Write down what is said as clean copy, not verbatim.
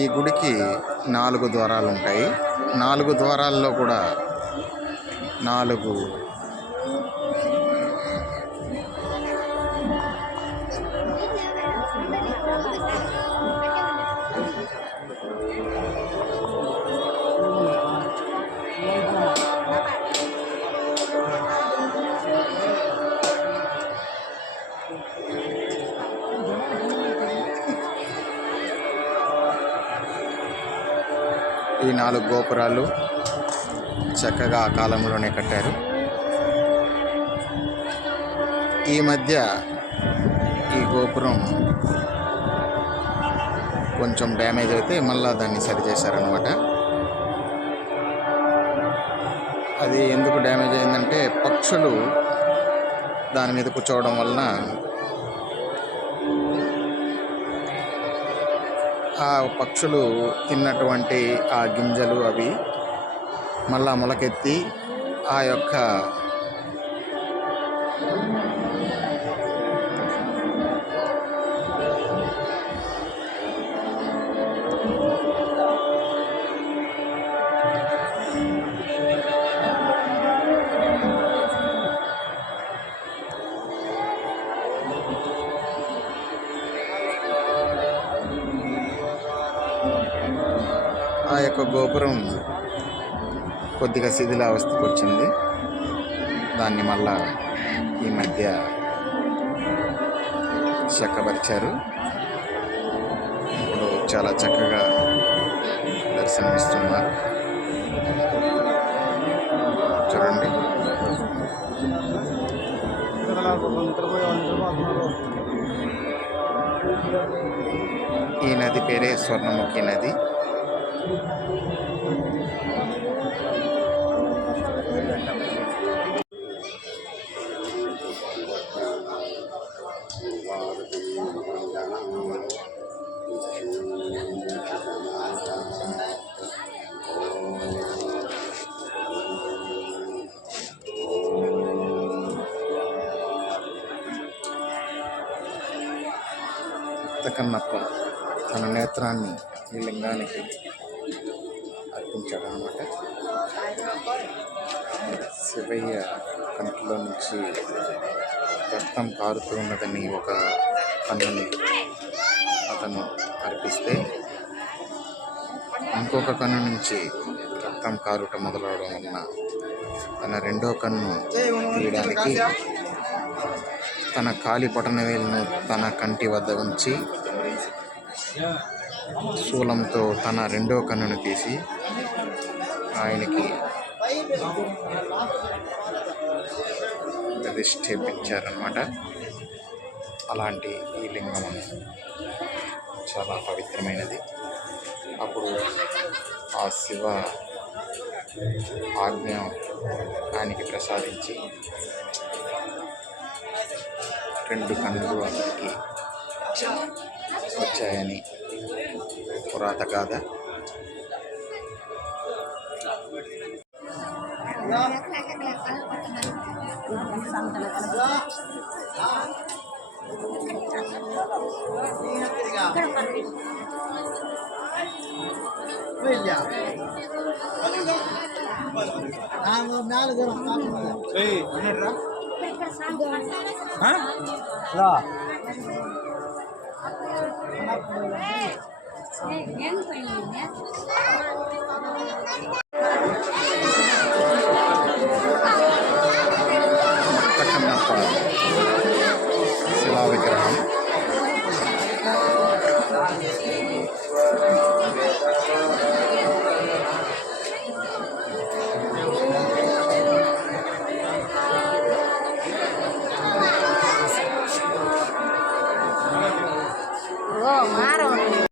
ఈ గుడికి 4 ద్వారాలు ఉంటాయి. 4 ద్వారాల్లో కూడా 4 ఈ 4 గోపురాలు చక్కగా ఆ కాలంలోనే కట్టారు. ఈ మధ్య ఈ గోపురం కొంచెం డ్యామేజ్ అయితే మళ్ళీ దాన్ని సరిచేశారనమాట. అది ఎందుకు డ్యామేజ్ అయిందంటే పక్షులు దాని మీద కూర్చోవడం వలన ఆ పక్షులు తిన్నటువంటి ఆ గింజలు అవి మళ్ళా మొలకెత్తి ఆ యొక్క గోపురం కొద్దిగా శిథిలావస్థకు వచ్చింది. దాన్ని మళ్ళా ఈ మధ్య చక్కబరిచారు. ఇప్పుడు చాలా చక్కగా దర్శనమిస్తున్నారు. చూడండి, ఈ నది పేరే స్వర్ణముఖి నది. కన్నప్ప తన నేత్రాన్ని ఈ లింగానికి అర్పించాడు అన్నమాట. శివయ్య కంటిలో నుంచి రక్తం కారుతూ ఉన్నదని ఒక కన్నుని అతను అర్పిస్తే ఇంకొక కన్ను నుంచి రక్తం కారుట మొదలవడం వలన తన రెండో కన్ను తీయడానికి తన కాలి బొటనవేలును తన కంటి వద్ద ఉంచి శూలంతో తన రెండో కన్నును తీసి ఆయనకి ప్రతిష్ఠించారన్నమాట. అలాంటి ఈ లింగం చాలా పవిత్రమైనది. అప్పుడు ఆ శివ ఆజ్ఞ ఆయనకి ప్రసాదించి 2 కన్నులు అతనికి వచ్చాయని పురాత గాథ.